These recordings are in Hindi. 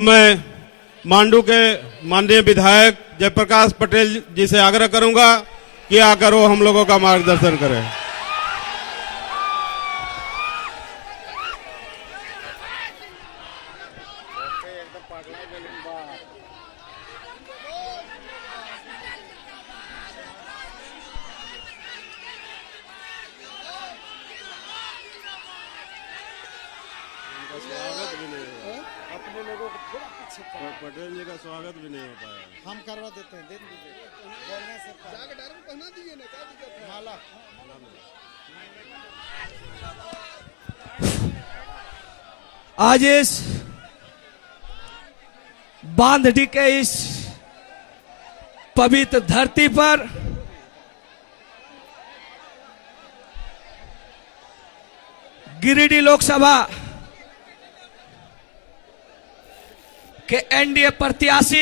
मैं मांडू के माननीय विधायक जयप्रकाश पटेल जी से आग्रह करूंगा कि आकर वो हम लोगों का मार्गदर्शन करें। पटेल जी का स्वागत भी नहीं हो पाया। हम करवा देते हैं, दे दीजिए बोलने से जाके डायरेक्ट पहना दीजिए ना, क्या दिक्कत है? माला आज इस बांधडी के इस पवित्र धरती पर गिरिडीह लोकसभा के एनडीए प्रत्याशी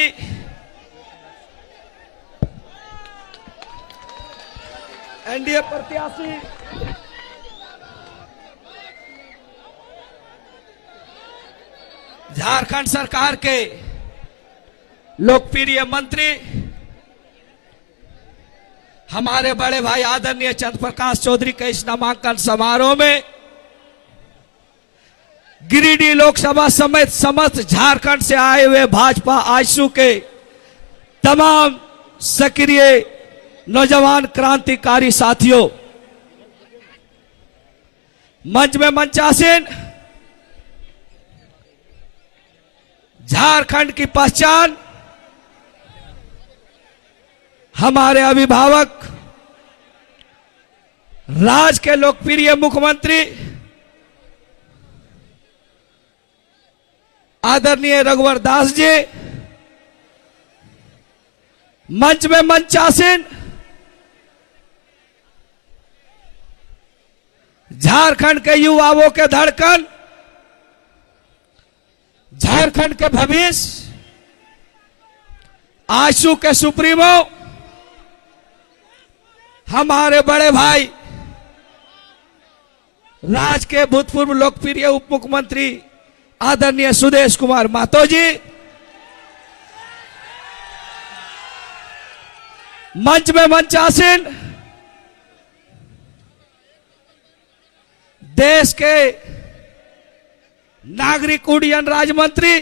झारखंड सरकार के लोकप्रिय मंत्री हमारे बड़े भाई आदरणीय चंद्र प्रकाश चौधरी के इस नामांकन समारोह में गिरिडीह लोकसभा समेत समस्त झारखंड से आए हुए भाजपा आजसू के तमाम सक्रिय नौजवान क्रांतिकारी साथियों, मंच में मंचासीन, झारखंड की पहचान हमारे अभिभावक, राज्य के लोकप्रिय मुख्यमंत्री आदरणीय रघुवर दास जी, मंच में मंचासीन झारखंड के युवाओं के धड़कन, झारखंड के भविष्य, आजसू के सुप्रीमो हमारे बड़े भाई राज्य के भूतपूर्व लोकप्रिय उप मुख्यमंत्री आदरणीय सुदेश कुमार महतो जी, मंच में मंचासीन देश के नागरिक उड्डयन राज्य मंत्री,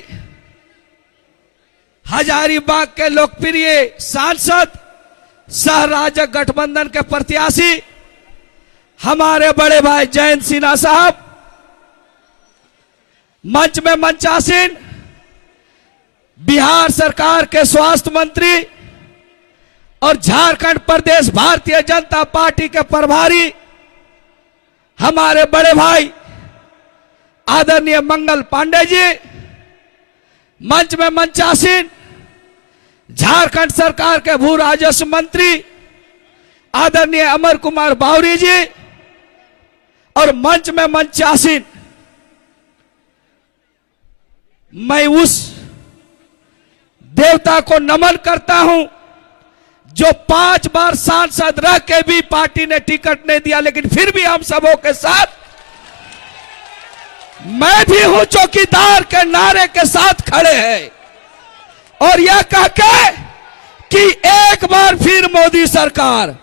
हजारीबाग के लोकप्रिय सांसद, सह राजग गठबंधन के प्रत्याशी हमारे बड़े भाई जयंत सिन्हा साहब, मंच में मंचासीन बिहार सरकार के स्वास्थ्य मंत्री और झारखंड प्रदेश भारतीय जनता पार्टी के प्रभारी हमारे बड़े भाई आदरणीय मंगल पांडे जी, मंच में मंचासीन झारखंड सरकार के भू राजस्व मंत्री आदरणीय अमर कुमार बावरी जी, और मंच में मंचासीन मैं उस देवता को नमन करता हूं जो 5 बार सांसद रह के भी पार्टी ने टिकट नहीं दिया, लेकिन फिर भी हम सबों के साथ, मैं भी हूं चौकीदार के नारे के साथ खड़े हैं और यह कह के कि एक बार फिर मोदी सरकार,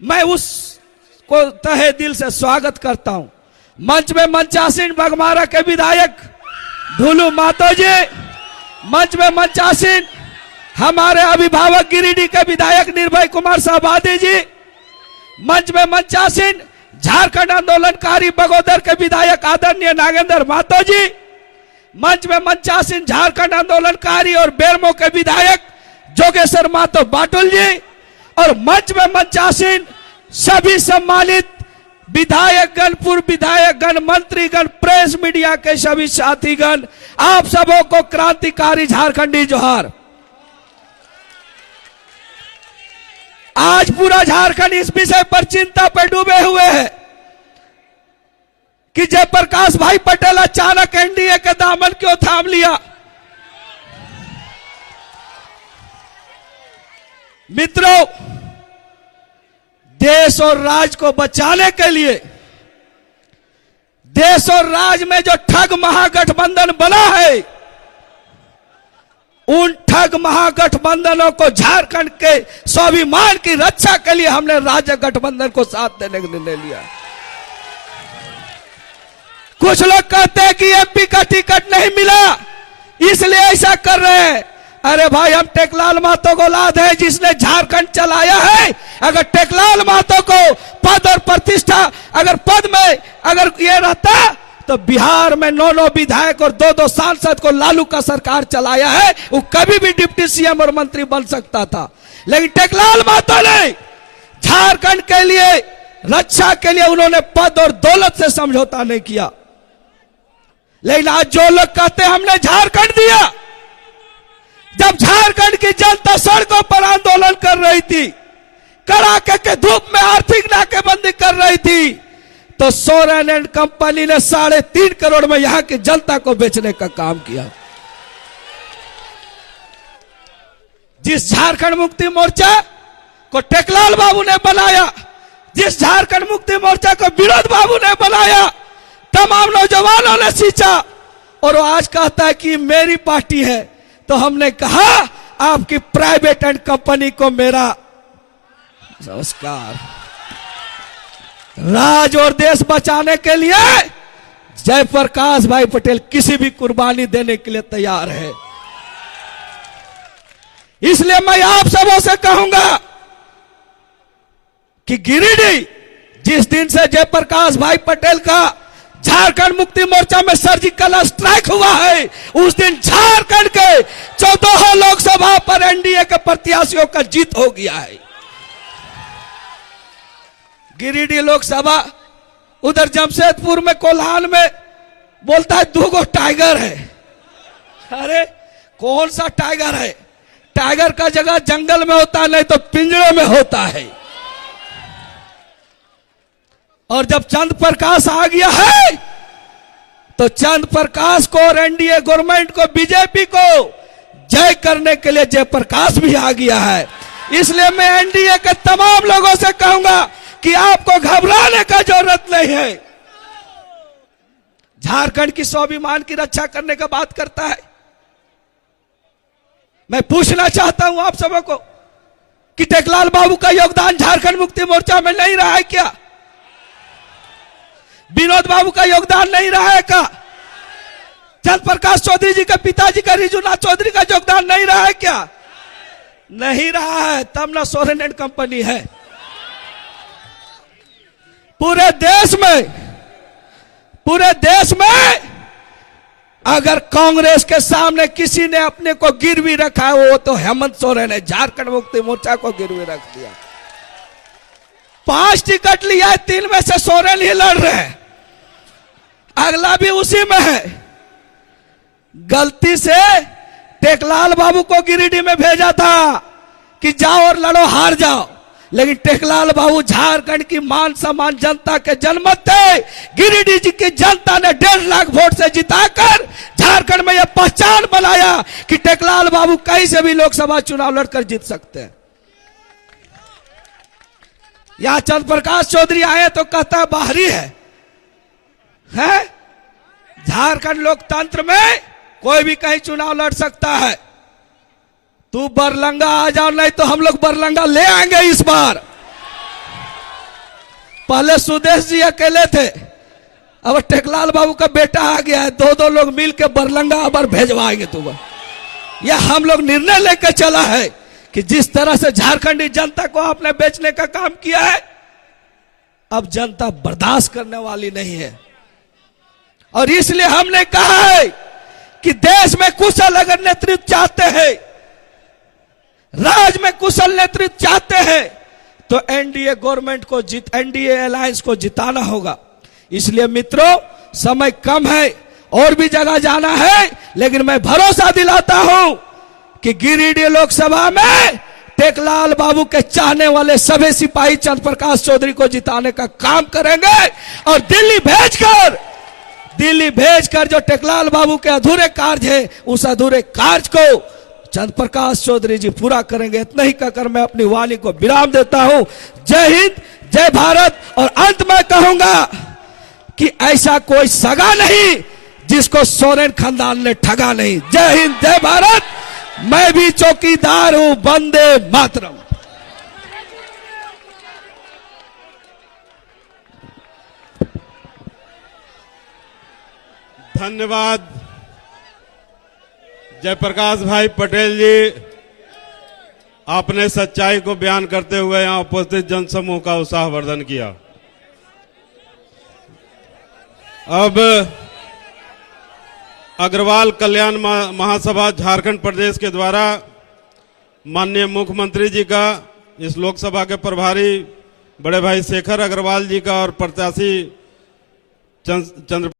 मैं उसको तहे दिल से स्वागत करता हूं। मंच में मंचासीन बघमारा के विधायक ढुलू महतो जी, मंच में मंचासीन हमारे अभिभावक गिरिडीह के विधायक निर्भय कुमार साहबादी जी, मंच में मंचासीन झारखंड आंदोलनकारी बगोदर के विधायक आदरणीय नागेंद्र महतो जी, मंच में मंचासीन झारखंड आंदोलनकारी और बेरमो के विधायक जोगेश्वर महतो बाटुल जी, और मंच में मंचासीन सभी सम्मानित विधायकगण, पूर्व विधायकगण, मंत्रीगण, प्रेस मीडिया के सभी साथीगण, आप सबों को क्रांतिकारी झारखंडी जोहार। आज पूरा झारखंड इस विषय पर चिंता पर डूबे हुए हैं कि जयप्रकाश भाई पटेल अचानक एनडीए के दामन क्यों थाम लिया। मित्रों, देश और राज्य को बचाने के लिए देश और राज्य में जो ठग महागठबंधन बना है, उन ठग महागठबंधनों को झारखंड के स्वाभिमान की रक्षा के लिए हमने राज्य गठबंधन को साथ देने का निर्णय लिया। कुछ लोग कहते हैं कि एमपी का टिकट नहीं मिला इसलिए ऐसा कर रहे हैं। अरे भाई, हम टेकलाल महतो को औलाद है जिसने झारखंड चलाया है। अगर टेकलाल महतो को पद और प्रतिष्ठा अगर पद में अगर ये रहता तो बिहार में 9 विधायक और 2 सांसद को लालू का सरकार चलाया है, वो कभी भी डिप्टी सीएम और मंत्री बन सकता था। लेकिन टेकलाल महतो ने झारखंड के लिए रक्षा के लिए उन्होंने पद और दौलत से समझौता नहीं किया। लेकिन आज जो लोग कहते हैं हमने झारखंड दिया, जब झारखंड की जनता सड़कों पर आंदोलन कर रही थी, कड़ाके के धूप में आर्थिक नाकेबंदी कर रही थी, तो सोरेन एंड कंपनी ने 3.5 करोड़ में यहां की जनता को बेचने का काम किया। जिस झारखंड मुक्ति मोर्चा को टेकलाल बाबू ने बनाया, जिस झारखंड मुक्ति मोर्चा को विनोद बाबू ने बनाया, तमाम नौजवानों ने सींचा और वो आज कहता है कि मेरी पार्टी है। तो हमने कहा आपकी प्राइवेट एंड कंपनी को मेरा नमस्कार। राज और देश बचाने के लिए जयप्रकाश भाई पटेल किसी भी कुर्बानी देने के लिए तैयार है। इसलिए मैं आप सबों से कहूंगा कि गिरिडीह जिस दिन से जयप्रकाश भाई पटेल का झारखंड मुक्ति मोर्चा में सर्जिकल स्ट्राइक हुआ है, उस दिन झारखंड के 14 लोकसभा पर एनडीए के प्रत्याशियों का जीत हो गया है। गिरिडीह लोकसभा, उधर जमशेदपुर में कोल्हान में बोलता है 2 टाइगर है। अरे कौन सा टाइगर है? टाइगर का जगह जंगल में होता है, नहीं तो पिंजरे में होता है। और जब चंद्र प्रकाश आ गया है तो चंद्र प्रकाश को और एनडीए गवर्नमेंट को, बीजेपी को जय करने के लिए जयप्रकाश भी आ गया है। इसलिए मैं एनडीए के तमाम लोगों से कहूंगा कि आपको घबराने का जरूरत नहीं है। झारखंड की स्वाभिमान की रक्षा करने का बात करता है। मैं पूछना चाहता हूं आप सबों को कि टेकलाल बाबू का योगदान झारखंड मुक्ति मोर्चा में नहीं रहा है क्या? विनोद बाबू का योगदान नहीं रहा है क्या? चंद्र प्रकाश चौधरी जी के पिताजी का रिजुनाथ चौधरी का योगदान नहीं रहा है क्या? नहीं रहा है, तब ना सोरेन एंड कंपनी है। पूरे देश में अगर कांग्रेस के सामने किसी ने अपने को गिरवी रखा है वो तो हेमंत सोरेन है। झारखंड मुक्ति मोर्चा को गिरवी रख दिया। 5 टिकट लिया है, 3 में से सोरेन ही लड़ रहे हैं, अगला भी उसी में है। गलती से टेकलाल बाबू को गिरिडीह में भेजा था कि जाओ और लड़ो, हार जाओ, लेकिन टेकलाल बाबू झारखंड की मान सम्मान जनता के जनमत थे। गिरिडीह जी की जनता ने 1.5 लाख वोट से जिताकर झारखंड में यह पहचान बनाया कि टेकलाल बाबू कहीं से भी लोकसभा चुनाव लड़कर जीत सकते हैं। यहां चंद्र प्रकाश चौधरी आए तो कहता बाहरी है? झारखंड लोकतंत्र में कोई भी कहीं चुनाव लड़ सकता है। तू बरलंगा आ जाओ, नहीं तो हम लोग बरलंगा ले आएंगे इस बार। पहले सुदेश जी अकेले थे, अब टेकलाल बाबू का बेटा आ गया है, 2 लोग मिलकर बरलंगा अब भेजवाएंगे तुम। यह हम लोग निर्णय लेकर चला है कि जिस तरह से झारखंडी जनता को आपने बेचने का काम किया है, अब जनता बर्दाश्त करने वाली नहीं है। और इसलिए हमने कहा है कि देश में कुशल अगर नेतृत्व चाहते हैं, राज्य में कुशल नेतृत्व चाहते हैं, तो एनडीए गवर्नमेंट को एनडीए अलायंस को जिताना होगा। इसलिए मित्रों, समय कम है, और भी जगह जाना है, लेकिन मैं भरोसा दिलाता हूं कि गिरिडीह लोकसभा में टेकलाल बाबू के चाहने वाले सभी सिपाही चंद्र प्रकाश चौधरी को जिताने का काम करेंगे। और दिल्ली भेजकर जो टेकलाल बाबू के अधूरे कार्य है, उस अधूरे कार्य को चंद्र प्रकाश चौधरी जी पूरा करेंगे। इतना ही कहकर मैं अपनी वाणी को विराम देता हूं। जय हिंद, जय भारत। और अंत में कहूंगा कि ऐसा कोई सगा नहीं जिसको सोरेन खानदान ने ठगा नहीं। जय हिंद, जय भारत। मैं भी चौकीदार हूं, वंदे मातरम। धन्यवाद जयप्रकाश भाई पटेल जी, आपने सच्चाई को बयान करते हुए यहां उपस्थित जनसमूह का उत्साहवर्धन किया। अब अग्रवाल कल्याण महासभा झारखंड प्रदेश के द्वारा माननीय मुख्यमंत्री जी का, इस लोकसभा के प्रभारी बड़े भाई शेखर अग्रवाल जी का और प्रत्याशी चंद्र